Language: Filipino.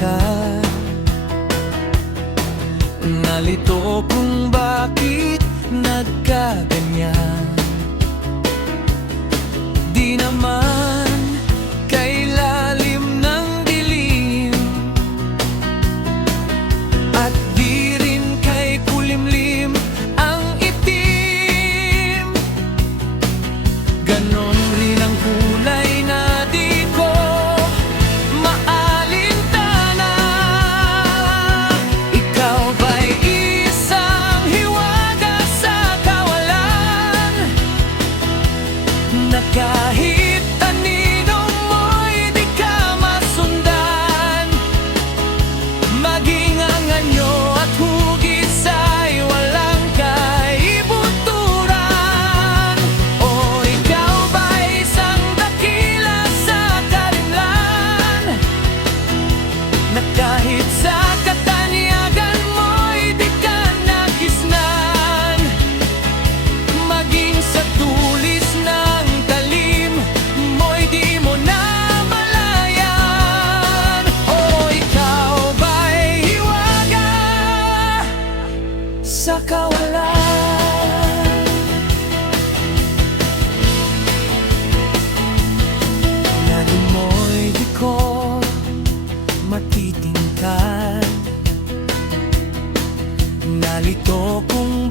ka. Nalito kung bakit nagkaganyan. Di naman kay lalim ng dilim, at di rin kay kulimlim ang itim. Ganon rin ang kulay na di ko maalintana. Ikaw ba'y isang hiwaga sa kawalan, na kahit anino mo'y di ka masundan? Maging ang anyo at hugis ay walang kaibuturan. O ikaw ba'y isang dakila sa karimlan, na kahit sa katanyagan mo'y di ka nakisnan? Maging sa tulis ng talim mo'y di mo na malayan. O ikaw ba'y hiwaga sa kawalan, na di mo'y di ko matitingkad. Nalito kung